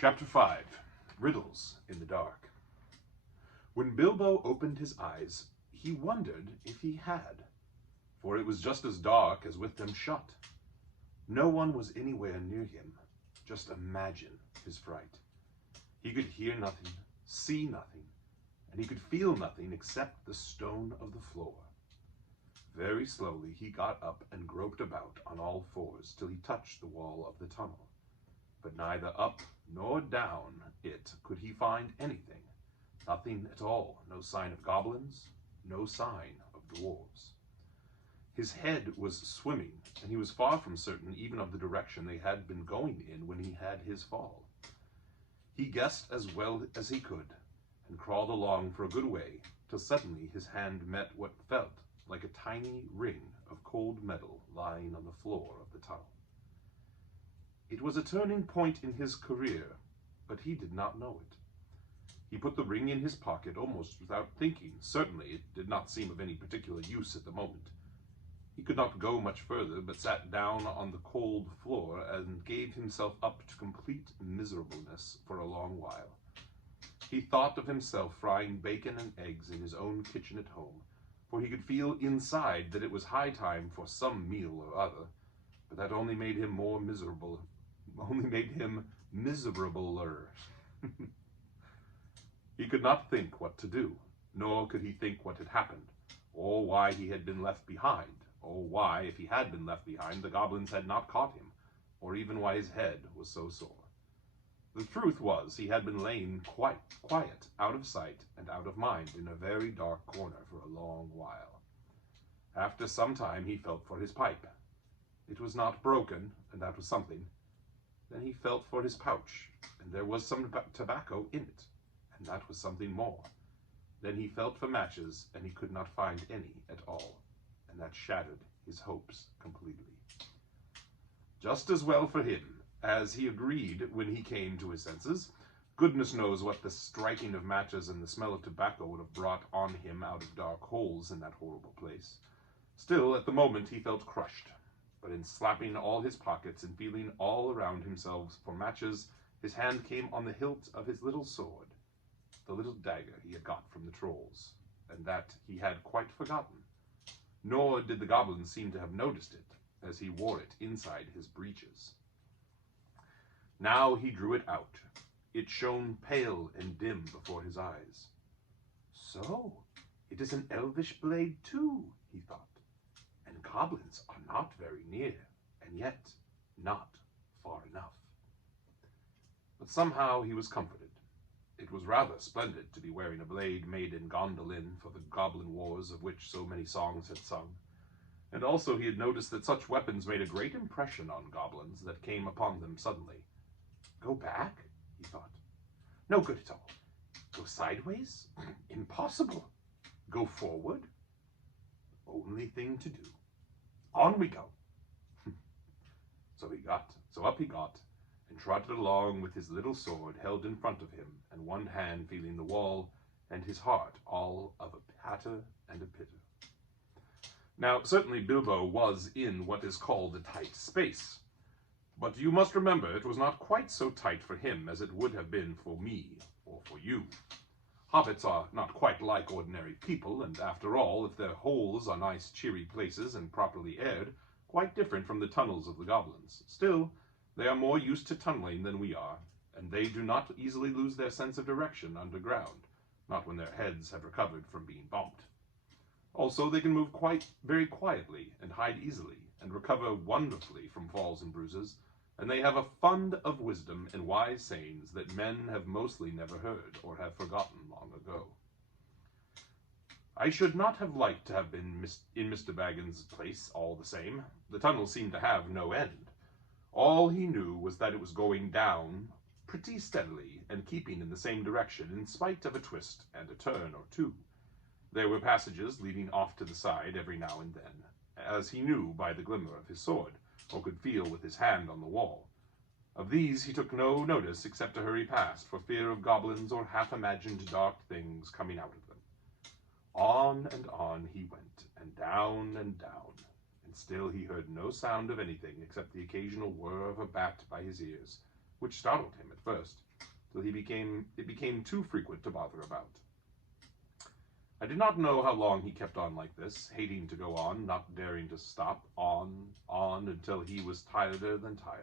Chapter 5. Riddles in the Dark. When Bilbo opened his eyes, he wondered if he had, for it was just as dark as with them shut. No one was anywhere near him. Just imagine his fright. He could hear nothing, see nothing, and he could feel nothing except the stone of the floor. Very slowly he got up and groped about on all fours till he touched the wall of the tunnel. But neither up nor down it could he find anything. Nothing at all. No sign of goblins, no sign of dwarves. His head was swimming, and he was far from certain even of the direction they had been going in when he had his fall. He guessed as well as he could, and crawled along for a good way, till suddenly his hand met what felt like a tiny ring of cold metal lying on the floor of the tunnel. It was a turning point in his career, but he did not know it. He put the ring in his pocket almost without thinking. Certainly it did not seem of any particular use at the moment. He could not go much further, but sat down on the cold floor and gave himself up to complete miserableness for a long while. He thought of himself frying bacon and eggs in his own kitchen at home, for he could feel inside that it was high time for some meal or other, but that only made him miserabler. He could not think what to do, nor could he think what had happened, or why he had been left behind, or why, if he had been left behind, the goblins had not caught him, or even why his head was so sore. The truth was, he had been laying quite quiet, out of sight and out of mind, in a very dark corner for a long while. After some time he felt for his pipe. It was not broken, and that was something. Then he felt for his pouch, and there was some tobacco in it, and that was something more. Then he felt for matches, and he could not find any at all, and that shattered his hopes completely. Just as well for him, as he agreed when he came to his senses. Goodness knows what the striking of matches and the smell of tobacco would have brought on him out of dark holes in that horrible place. Still, at the moment he felt crushed, but in slapping all his pockets and feeling all around himself for matches, his hand came on the hilt of his little sword, the little dagger he had got from the trolls, and that he had quite forgotten. Nor did the goblins seem to have noticed it, as he wore it inside his breeches. Now he drew it out. It shone pale and dim before his eyes. So, it is an elvish blade too, he thought, and goblins are not very near, and yet not far enough. But somehow he was comforted. It was rather splendid to be wearing a blade made in Gondolin for the goblin wars of which so many songs had sung. And also he had noticed that such weapons made a great impression on goblins that came upon them suddenly. Go back? He thought. No good at all. Go sideways? Impossible. Go forward? Only thing to do. On we go. So up he got, and trotted along with his little sword held in front of him, and one hand feeling the wall, and his heart all of a patter and a pitter. Now, certainly Bilbo was in what is called a tight space, but you must remember it was not quite so tight for him as it would have been for me or for you. Hobbits are not quite like ordinary people, and after all, if their holes are nice cheery places and properly aired, quite different from the tunnels of the goblins. Still, they are more used to tunneling than we are, and they do not easily lose their sense of direction underground, not when their heads have recovered from being bumped. Also, they can move very quietly and hide easily, and recover wonderfully from falls and bruises, and they have a fund of wisdom and wise sayings that men have mostly never heard or have forgotten long ago. I should not have liked to have been in Mr. Baggins's place all the same. The tunnel seemed to have no end. All he knew was that it was going down pretty steadily and keeping in the same direction in spite of a twist and a turn or two. There were passages leading off to the side every now and then, as he knew by the glimmer of his sword, or could feel with his hand on the wall. Of these he took no notice except to hurry past, for fear of goblins or half-imagined dark things coming out of them. On he went, and down, and still he heard no sound of anything except the occasional whir of a bat by his ears, which startled him at first, till it became too frequent to bother about. I do not know how long he kept on like this, hating to go on, not daring to stop, on, until he was tireder than tired.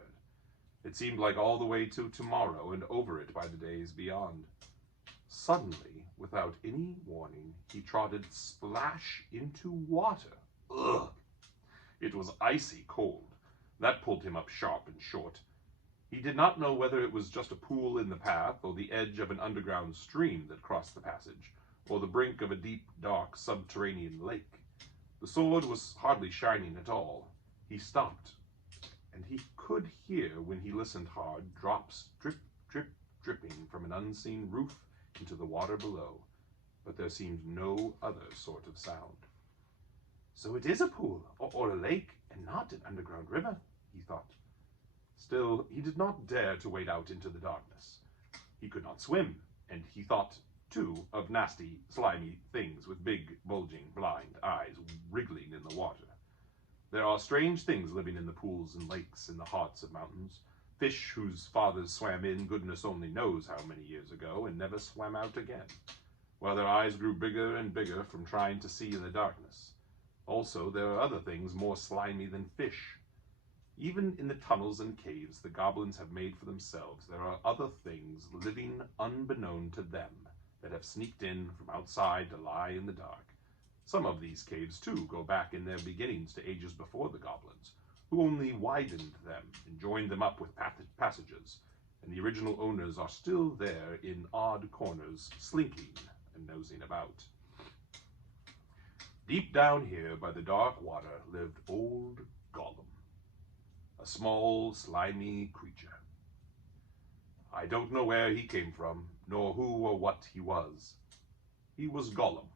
It seemed like all the way to tomorrow and over it by the days beyond. Suddenly, without any warning, he trotted splash into water. Ugh! It was icy cold. That pulled him up sharp and short. He did not know whether it was just a pool in the path, or the edge of an underground stream that crossed the passage, or the brink of a deep, dark, subterranean lake. The sword was hardly shining at all. He stopped, and he could hear, when he listened hard, drops drip, drip, dripping from an unseen roof into the water below, but there seemed no other sort of sound. So it is a pool, or a lake, and not an underground river, he thought. Still, he did not dare to wade out into the darkness. He could not swim, and he thought, too, of nasty, slimy things with big, bulging, blind eyes wriggling in the water. There are strange things living in the pools and lakes in the hearts of mountains. Fish whose fathers swam in goodness only knows how many years ago and never swam out again, while their eyes grew bigger and bigger from trying to see in the darkness. Also, there are other things more slimy than fish. Even in the tunnels and caves the goblins have made for themselves, there are other things living unbeknown to them that have sneaked in from outside to lie in the dark. Some of these caves, too, go back in their beginnings to ages before the goblins, who only widened them and joined them up with passages, and the original owners are still there in odd corners, slinking and nosing about. Deep down here by the dark water lived old Gollum, a small, slimy creature. I don't know where he came from, nor who or what he was. He was Gollum,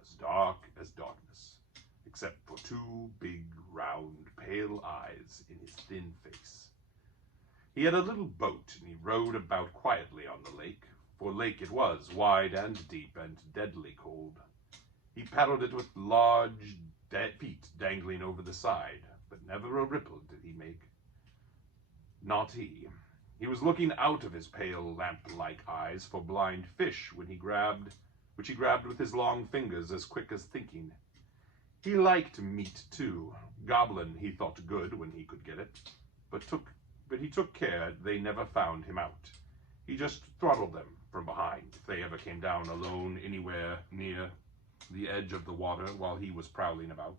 as dark as darkness, except for two big, round, pale eyes in his thin face. He had a little boat, and he rowed about quietly on the lake, for lake it was, wide and deep and deadly cold. He paddled it with large feet dangling over the side, but never a ripple did he make. Not he. He was looking out of his pale lamp-like eyes for blind fish which he grabbed with his long fingers as quick as thinking. He liked meat too. Goblin he thought good when he could get it, but he took care they never found him out. He just throttled them from behind if they ever came down alone anywhere near the edge of the water while he was prowling about.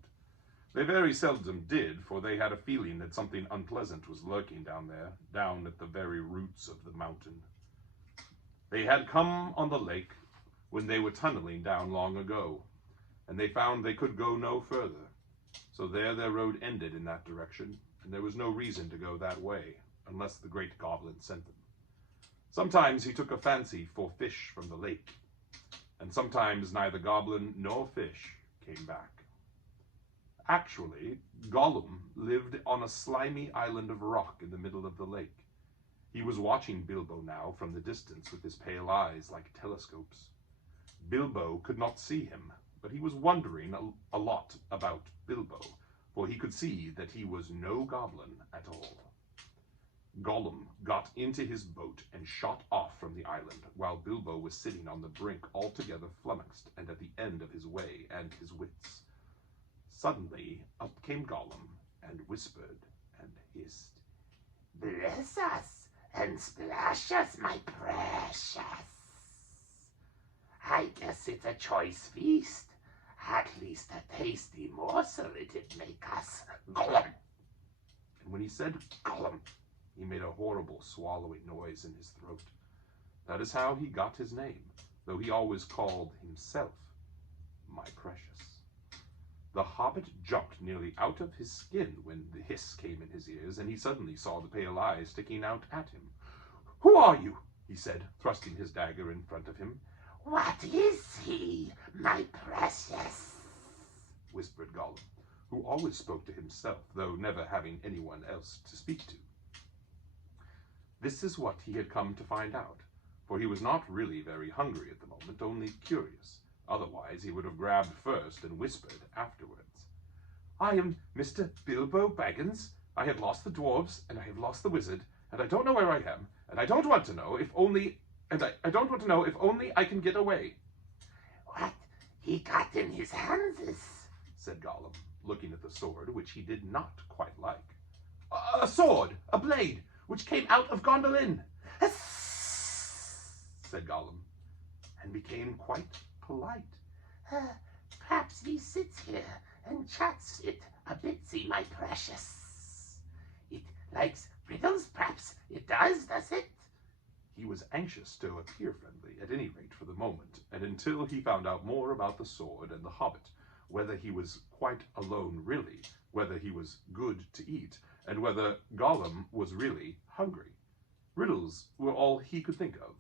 They very seldom did, for they had a feeling that something unpleasant was lurking down there, down at the very roots of the mountain. They had come on the lake when they were tunneling down long ago, and they found they could go no further. So there their road ended in that direction, and there was no reason to go that way, unless the great goblin sent them. Sometimes he took a fancy for fish from the lake, and sometimes neither goblin nor fish came back. Actually, Gollum lived on a slimy island of rock in the middle of the lake. He was watching Bilbo now from the distance with his pale eyes like telescopes. Bilbo could not see him, but he was wondering a lot about Bilbo, for he could see that he was no goblin at all. Gollum got into his boat and shot off from the island, while Bilbo was sitting on the brink altogether flummoxed and at the end of his way and his wits. Suddenly up came Gollum and whispered and hissed, "Bless us and splash us, my precious. I guess it's a choice feast. At least a tasty morsel it'd make us. Gollum!" And when he said Gollum, he made a horrible swallowing noise in his throat. That is how he got his name, though he always called himself my precious. The Hobbit jumped nearly out of his skin when the hiss came in his ears, and he suddenly saw the pale eyes sticking out at him. "Who are you?" he said, thrusting his dagger in front of him. "What is he, my precious?" whispered Gollum, who always spoke to himself, though never having anyone else to speak to. This is what he had come to find out, for he was not really very hungry at the moment, only curious. Otherwise he would have grabbed first and whispered afterwards. "I am Mr. Bilbo Baggins. I have lost the dwarves, and I have lost the wizard, and I don't know where I am, and I don't want to know, if only, and I don't want to know if only I can get away." "What he got in his hands is," said Gollum, looking at the sword, which he did not quite like. "A sword, a blade, which came out of Gondolin," said Gollum, and became quite polite. "Perhaps he sits here and chats it a bitsy, my precious. It likes riddles, perhaps it does it?" He was anxious to appear friendly, at any rate for the moment, and until he found out more about the sword and the Hobbit, whether he was quite alone really, whether he was good to eat, and whether Gollum was really hungry. Riddles were all he could think of.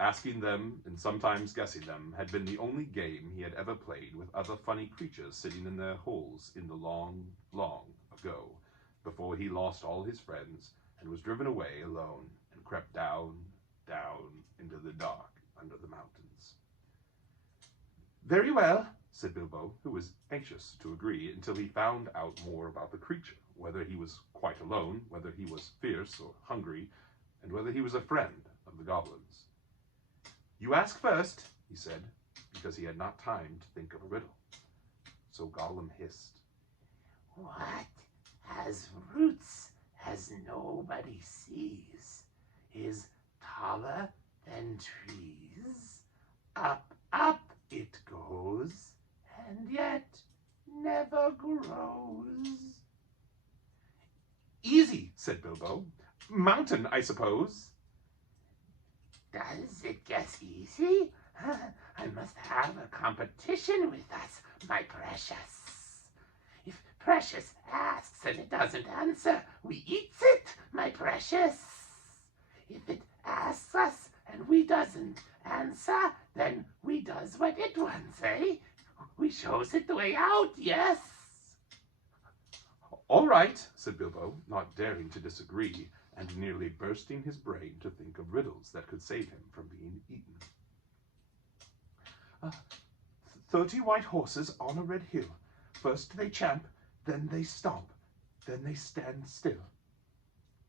Asking them, and sometimes guessing them, had been the only game he had ever played with other funny creatures sitting in their holes in the long, long ago, before he lost all his friends and was driven away alone and crept down, down into the dark under the mountains. "Very well," said Bilbo, who was anxious to agree until he found out more about the creature, whether he was quite alone, whether he was fierce or hungry, and whether he was a friend of the goblins. "You ask first," he said, because he had not time to think of a riddle. So Gollum hissed, "What has roots as nobody sees, is taller than trees, up, up it goes, and yet never grows?" "Easy," said Bilbo. "Mountain, I suppose." "Does it guess easy? I must have a competition with us, my precious. If Precious asks and it doesn't answer, we eats it, my precious. If it asks us and we doesn't answer, then we does what it wants, eh? We shows it the way out, yes?" "All right," said Bilbo, not daring to disagree, and nearly bursting his brain to think of riddles that could save him from being eaten. 30 white horses on a red hill. First they champ, then they stomp, then they stand still."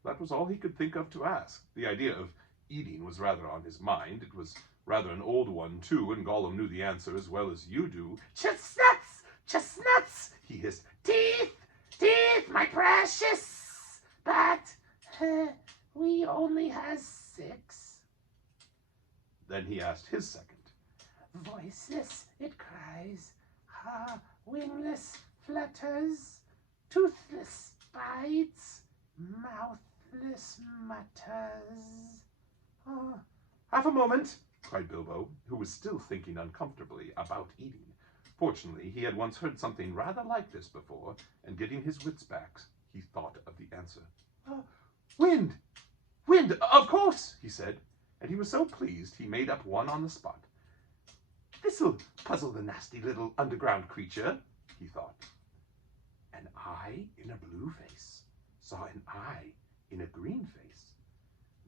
That was all he could think of to ask. The idea of eating was rather on his mind. It was rather an old one, too, and Gollum knew the answer as well as you do. "Chestnuts! Chestnuts!" he hissed. "Teeth! Teeth, my precious! But we only has 6. Then he asked his second. "Voiceless it cries, wingless flutters, toothless bites, mouthless mutters." "Half a moment," cried Bilbo, who was still thinking uncomfortably about eating. Fortunately, he had once heard something rather like this before, and getting his wits back, he thought of the answer. "Wind! Wind, of course," he said, and he was so pleased he made up one on the spot. "This'll puzzle the nasty little underground creature," he thought. An eye in a blue face saw an eye in a green face.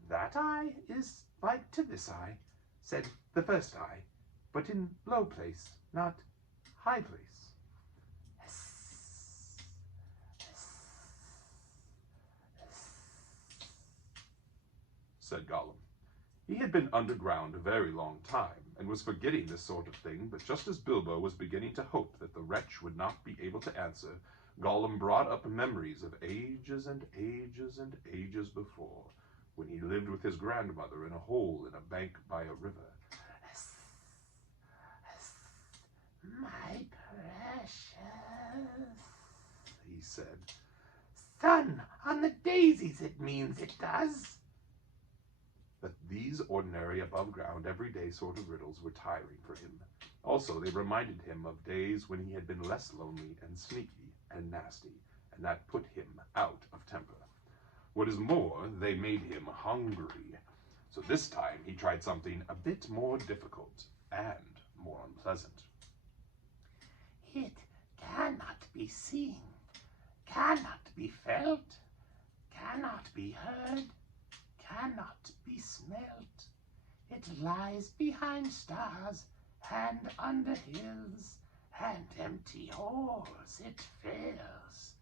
"That eye is like to this eye," said the first eye, "but in low place, not high place." Said Gollum. He had been underground a very long time, and was forgetting this sort of thing, but just as Bilbo was beginning to hope that the wretch would not be able to answer, Gollum brought up memories of ages and ages and ages before, when he lived with his grandmother in a hole in a bank by a river. "My precious," he said. "Sun on the daisies, it means, it does." But these ordinary above-ground, everyday sort of riddles were tiring for him. Also, they reminded him of days when he had been less lonely and sneaky and nasty, and that put him out of temper. What is more, they made him hungry. So this time he tried something a bit more difficult and more unpleasant. "It cannot be seen, cannot be felt, cannot be heard, cannot be smelt. It lies behind stars and under hills, and empty holes it fills.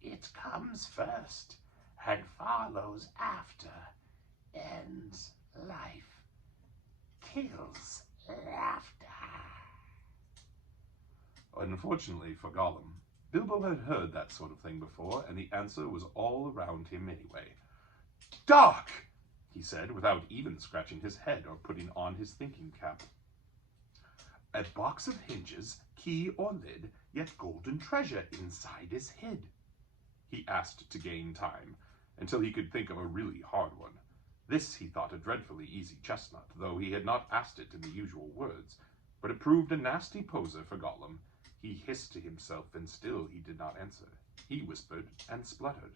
It comes first and follows after, ends life, kills laughter. Unfortunately for Gollum, Bilbo had heard that sort of thing before, and the answer was all around him anyway. Dark, he said, without even scratching his head or putting on his thinking cap. A box of hinges, key or lid, yet golden treasure inside is hid. He asked to gain time, until he could think of a really hard one. This he thought a dreadfully easy chestnut, though he had not asked it in the usual words, but it proved a nasty poser for Gollum. He hissed to himself, and still he did not answer. He whispered and spluttered.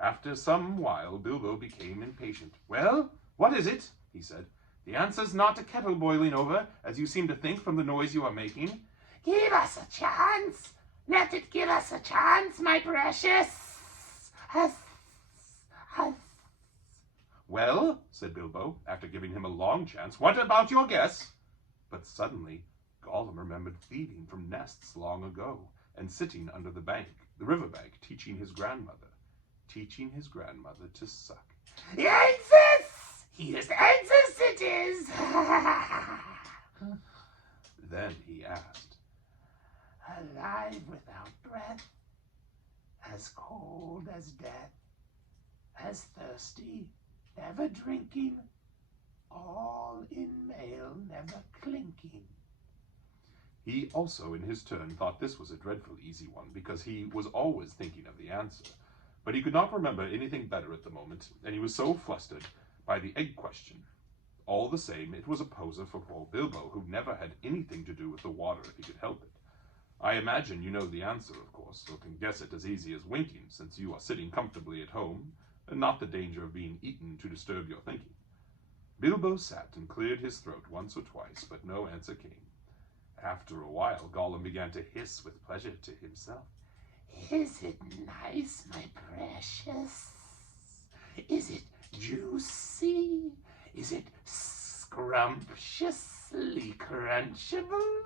After some while, Bilbo became impatient. Well, what is it? He said. The answer's not a kettle boiling over, as you seem to think from the noise you are making. Give us a chance. Let it give us a chance, my precious. Huss, huss. Well, said Bilbo, after giving him a long chance, what about your guess? But suddenly, Gollum remembered thieving from nests long ago, and sitting under the river bank, teaching his grandmother to suck. Exus! Here's Exus it is! Then he asked, alive without breath, as cold as death, as thirsty, never drinking, all in mail never clinking. He also, in his turn, thought this was a dreadful easy one, because he was always thinking of the answer. But he could not remember anything better at the moment, and he was so flustered by the egg question. All the same, it was a poser for poor Bilbo, who never had anything to do with the water if he could help it. I imagine you know the answer, of course, so can guess it as easy as winking, since you are sitting comfortably at home, and not the danger of being eaten to disturb your thinking. Bilbo sat and cleared his throat once or twice, but no answer came. After a while, Gollum began to hiss with pleasure to himself. Is it nice, my precious? Is it juicy? Is it scrumptiously crunchable?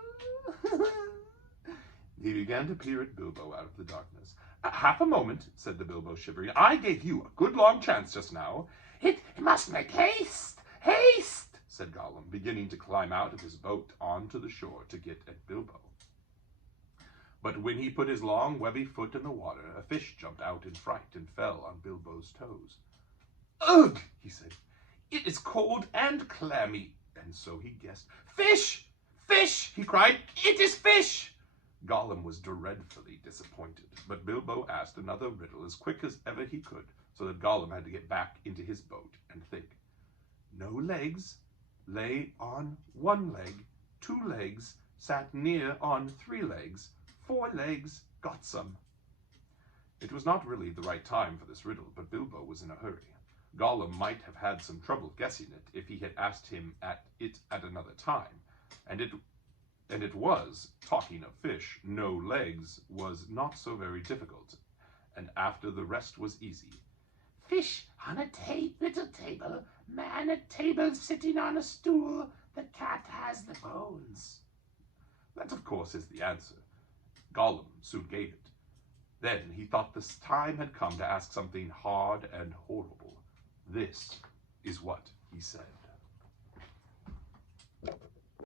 He began to peer at Bilbo out of the darkness. Half a moment, said the Bilbo, shivering. I gave you a good long chance just now. It must make haste! Haste! Said Gollum, beginning to climb out of his boat onto the shore to get at Bilbo. But when he put his long, webby foot in the water, a fish jumped out in fright and fell on Bilbo's toes. Ugh, he said. It is cold and clammy. And so he guessed. Fish! Fish! He cried. It is fish! Gollum was dreadfully disappointed, but Bilbo asked another riddle as quick as ever he could, so that Gollum had to get back into his boat and think. No legs, lay on one leg, 2 legs, sat near on 3 legs, 4 legs, got some. It was not really the right time for this riddle, but Bilbo was in a hurry. Gollum might have had some trouble guessing it if he had asked him at another time, and it was, talking of fish, no legs was not so very difficult, and after the rest was easy. Fish on a little table, man at table sitting on a stool, the cat has the bones. That, of course, is the answer. Gollum soon gave it. Then he thought the time had come to ask something hard and horrible. This is what he said.